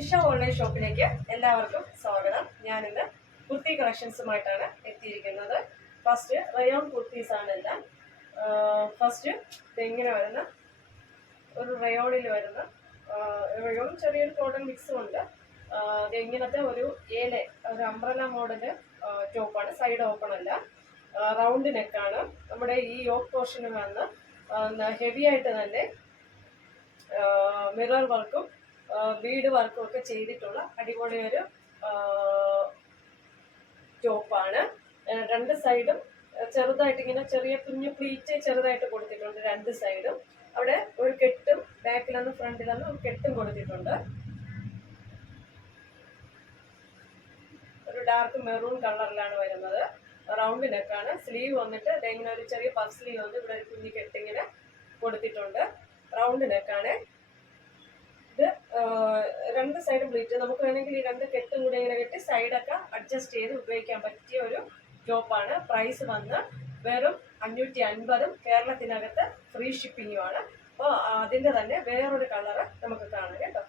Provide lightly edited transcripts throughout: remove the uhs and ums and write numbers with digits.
ദിശ ഓൺലൈൻ ഷോപ്പിലേക്ക് എല്ലാവർക്കും സ്വാഗതം. ഞാനിന്ന് കുർത്തി കളക്ഷൻസുമായിട്ടാണ് എത്തിയിരിക്കുന്നത്. ഫസ്റ്റ് റയോൺ കുർത്തീസ് ആണ് എല്ലാം. ഫസ്റ്റ് ഇതെങ്ങനെ വരുന്ന ഒരു റയോണിൽ വരുന്ന റയോൺ ചെറിയൊരു കോട്ടൺ മിക്സും ഉണ്ട്. ഇങ്ങനത്തെ ഒരു ഒരു അംബ്രല മോഡല് ടോപ്പാണ്. സൈഡ് ഓപ്പൺ അല്ല, റൗണ്ട് നെക്കാണ്. നമ്മുടെ ഈ യോക്ക് പോർഷന് വന്ന് ഹെവി ആയിട്ട് തന്നെ മിറർ വർക്കും ബീഡ് വർക്കും ഒക്കെ ചെയ്തിട്ടുള്ള അടിപൊളി ഒരു ടോപ്പാണ്. രണ്ട് സൈഡും ചെറുതായിട്ട് ഇങ്ങനെ ചെറിയ കുഞ്ഞു പ്ലീറ്റ് ചെറുതായിട്ട് കൊടുത്തിട്ടുണ്ട്. രണ്ട് സൈഡും അവിടെ ഒരു കെട്ടും ബാക്കിലൊന്ന് ഫ്രണ്ടിലൊന്ന് ഒരു കെട്ടും കൊടുത്തിട്ടുണ്ട്. ഒരു ഡാർക്ക് മെറൂൺ കളറിലാണ് വരുന്നത്. റൗണ്ട് നെക്കാണ്. സ്ലീവ് വന്നിട്ട് ഇങ്ങനെ ഒരു ചെറിയ പഫ് സ്ലീവ് വന്ന് ഇവിടെ ഒരു കുഞ്ഞു കെട്ടിങ്ങനെ കൊടുത്തിട്ടുണ്ട്. റൗണ്ട് നെക്കാണ്. ഇത് രണ്ട് സൈഡ് പ്ലീറ്റ്. നമുക്ക് വേണമെങ്കിൽ ഈ രണ്ട് കെട്ടും കൂടെ ഇങ്ങനെ കെട്ടി സൈഡൊക്കെ അഡ്ജസ്റ്റ് ചെയ്ത് ഉപയോഗിക്കാൻ പറ്റിയ ഒരു ടോപ്പാണ്. പ്രൈസ് വന്ന് വെറും 550. കേരളത്തിനകത്ത് ഫ്രീ ഷിപ്പിങ്ങുമാണ്. അപ്പോൾ അതിൻ്റെ തന്നെ വേറൊരു കളറ് നമുക്ക് കാണാം കേട്ടോ.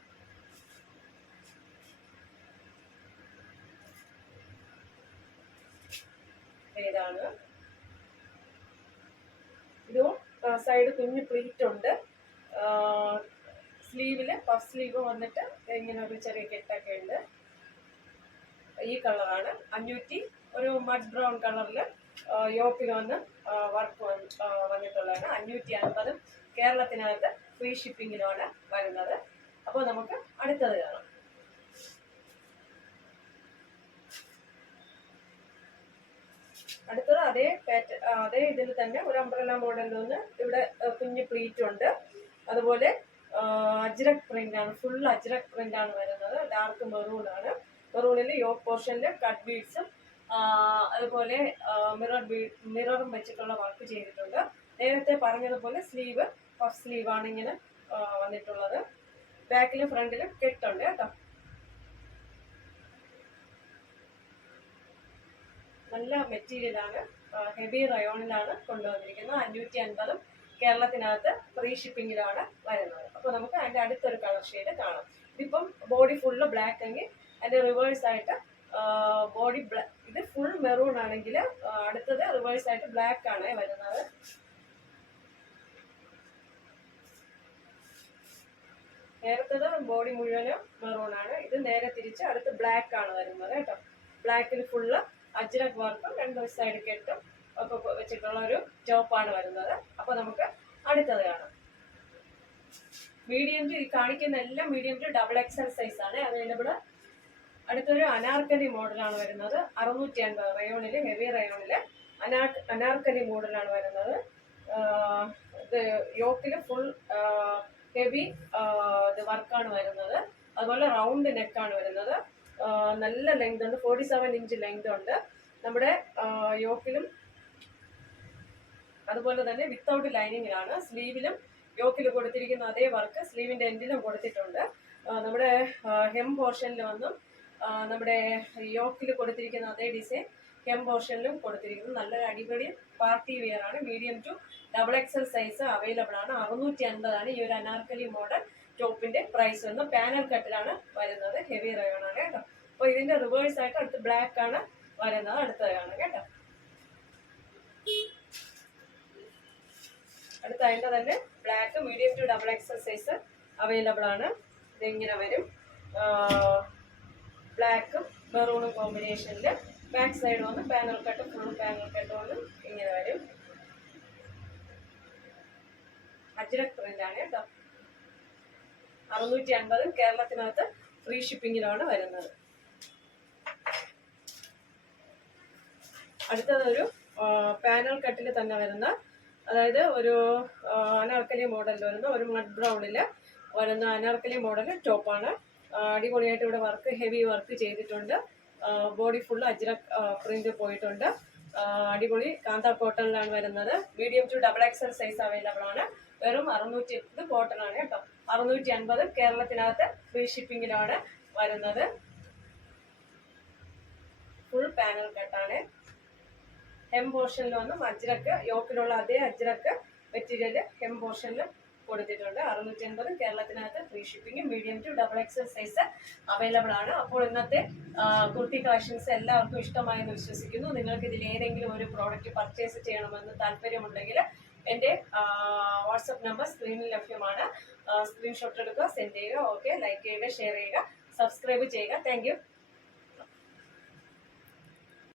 ഇതാണ്. ഇതും സൈഡ് കുഞ്ഞു പ്ലീറ്റ് ഉണ്ട്. സ്ലീവില് പഫ് സ്ലീവ് വന്നിട്ട് ഇങ്ങനെ ഒരു ചെറിയ കെട്ടൊക്കെ ഉണ്ട്. ഈ കളറാണ്. 500 ഒരു മഡ് ബ്രൗൺ കളറിൽ യോക്കിൽ വന്ന് വർക്ക് വന്നിട്ടുള്ളതാണ്. 550 കേരളത്തിനകത്ത് ഫ്രീ ഷിപ്പിങ്ങിലാണ് വരുന്നത്. അപ്പോൾ നമുക്ക് അടുത്തത് കാണാം. അടുത്തത് അതേ ഇതിൽ തന്നെ ഒരു അംബ്രല മോഡലിൽ നിന്ന് ഇവിടെ കുഞ്ഞു പ്ലീറ്റ് ഉണ്ട്. അതുപോലെ അജ്രക് പ്രിന്റ് ആണ്. ഫുൾ അജ്രക് പ്രിന്റ് ആണ് വരുന്നത്. ഡാർക്ക് മെറൂൺ ആണ്. മെറൂണിൽ യോക്ക് പോർഷനിൽ കട്ട് ബീഡ്സും അതുപോലെ മിററും വെച്ചിട്ടുള്ള വർക്ക് ചെയ്തിട്ടുണ്ട്. നേരത്തെ പറഞ്ഞതുപോലെ സ്ലീവ് പഫ് സ്ലീവ് ആണ് ഇങ്ങനെ വന്നിട്ടുള്ളത്. ബാക്കിലും ഫ്രണ്ടിലും കെട്ടുണ്ട് കേട്ടോ. നല്ല മെറ്റീരിയലാണ്. ഹെവി റയോണിലാണ് കൊണ്ടുവന്നിരിക്കുന്നത്. 550 കേരളത്തിനകത്ത് ഫ്രീ ഷിപ്പിങ്ങിലാണ് വരുന്നത്. അപ്പോൾ നമുക്ക് അതിൻ്റെ അടുത്തൊരു കളർ ഷെയ്ഡ് കാണാം. ഇതിപ്പം ബോഡി ഫുള്ള് ബ്ലാക്ക് എങ്കിൽ അതിൻ്റെ റിവേഴ്സ് ആയിട്ട് ഇത് ഫുൾ മെറൂൺ ആണെങ്കിൽ അടുത്തത് റിവേഴ്സ് ആയിട്ട് ബ്ലാക്ക് ആണ് വരുന്നത്. നേരത്തത് ബോഡി മുഴുവനും മെറൂൺ ആണ്. ഇത് നേരെ തിരിച്ച് അടുത്ത് ബ്ലാക്ക് ആണ് വരുന്നത് കേട്ടോ. ബ്ലാക്കിൽ ഫുള്ള് അജ്രക് വർക്കും രണ്ട് സൈഡ് കെട്ടും ഒക്കെ വെച്ചിട്ടുള്ള ഒരു ടോപ്പാണ് വരുന്നത്. അപ്പോൾ നമുക്ക് അടുത്തത് കാണാം. മീഡിയം ടു കാണിക്കുന്ന എല്ലാം മീഡിയം ടു XXL സൈസ് ആണ് അവൈലബിൾ. അടുത്തൊരു അനാർക്കലി മോഡലാണ് വരുന്നത്. 650 റയോണിൽ, ഹെവി റയോണിൽ അനാർക്കലി മോഡലാണ് വരുന്നത്. ഇത് യോക്കിൽ ഫുൾ ഹെവി വർക്കാണ് വരുന്നത്. അതുപോലെ റൗണ്ട് നെക്കാണ് വരുന്നത്. നല്ല ലെങ്ത് ഉണ്ട്. 47 ഇഞ്ച് ലെങ്ത് ഉണ്ട്. നമ്മുടെ യോക്കിലും അതുപോലെ തന്നെ വിത്തൗട്ട് ലൈനിങ്ങിലാണ്. സ്ലീവിലും യോക്കിൽ കൊടുത്തിരിക്കുന്ന അതേ വർക്ക് സ്ലീവിൻ്റെ എൻഡിലും കൊടുത്തിട്ടുണ്ട്. നമ്മുടെ ഹെം പോർഷനിൽ വന്നും നമ്മുടെ യോക്കിൽ കൊടുത്തിരിക്കുന്ന അതേ ഡിസൈൻ ഹെം പോർഷനിലും കൊടുത്തിരിക്കുന്നു. നല്ലൊരു അടിപൊളി പാർട്ടി വെയർ ആണ്. Medium to XXL size available ആണ്. 650 ആണ് ഈ ഒരു അനാർക്കലി മോഡൽ ടോപ്പിന്റെ പ്രൈസ് വന്ന്. പാനൽ കട്ടിലാണ് വരുന്നത്. ഹെവി റയോൺ ആണ് കേട്ടോ. അപ്പോൾ ഇതിന്റെ റിവേഴ്സ് ആയിട്ട് അടുത്ത് ബ്ലാക്ക് ആണ് വരുന്നത്. അടുത്തതാണ് കേട്ടോ. അടുത്ത അതിൻ്റെ തന്നെ black medium to XXL size available ആണ്. ഇതിങ്ങനെ വരും. ബ്ലാക്കും മെറൂണും കോമ്പിനേഷനിൽ ബാക്ക് സൈഡ് വന്ന് panel cut full panel cut വന്ന് ഇങ്ങനെ വരും. അജ്രക് പ്രിന്റ് ആണ് കേട്ടോ. 650 കേരളത്തിനകത്ത് ഫ്രീ ഷിപ്പിങ്ങിലാണ് വരുന്നത്. അടുത്തതൊരു പാനൽ കട്ടിൽ തന്നെ വരുന്ന, അതായത് ഒരു അനാർക്കലി മോഡലിൽ വരുന്ന ഒരു മഡ് ബ്രൗണിൽ വരുന്ന അനാർക്കലി മോഡൽ ടോപ്പാണ്. അടിപൊളിയായിട്ട് ഇവിടെ വർക്ക് ഹെവി വർക്ക് ചെയ്തിട്ടുണ്ട്. ബോഡി ഫുൾ അജ്രക് പ്രിന്റ് പോയിട്ടുണ്ട്. അടിപൊളി കാന്ത കോട്ടണിലാണ് വരുന്നത്. Medium to XXL size available ആണ്. വെറും 600. ഇത് കോട്ടൺ ആണ് കേട്ടോ. 650 കേരളത്തിനകത്ത് ഫ്രീ ഷിപ്പിങ്ങിലാണ് വരുന്നത്. Full panel കട്ടാണ്. ഹെം പോർഷനിൽ വന്നും അജ്രക്ക് യോക്കിലുള്ള അതേ അജ്രക്ക് മെറ്റീരിയൽ ഹെം പോർഷനിൽ കൊടുത്തിട്ടുണ്ട്. 650 കേരളത്തിനകത്ത് free shipping. Medium to XXL size available ആണ്. അപ്പോൾ ഇന്നത്തെ കുർത്തി കളക്ഷൻസ് എല്ലാവർക്കും ഇഷ്ടമായെന്ന് വിശ്വസിക്കുന്നു. നിങ്ങൾക്ക് ഇതിൽ ഏതെങ്കിലും ഒരു പ്രോഡക്റ്റ് പർച്ചേസ് ചെയ്യണമെന്ന് താല്പര്യമുണ്ടെങ്കിൽ എൻ്റെ വാട്സപ്പ് നമ്പർ സ്ക്രീനിൽ ലഭ്യമാണ്. സ്ക്രീൻഷോട്ട് എടുക്കുക, സെൻഡ് ചെയ്യുക. ഓക്കെ, ലൈക്ക് ചെയ്യുക, ഷെയർ ചെയ്യുക, സബ്സ്ക്രൈബ് ചെയ്യുക. Thank you.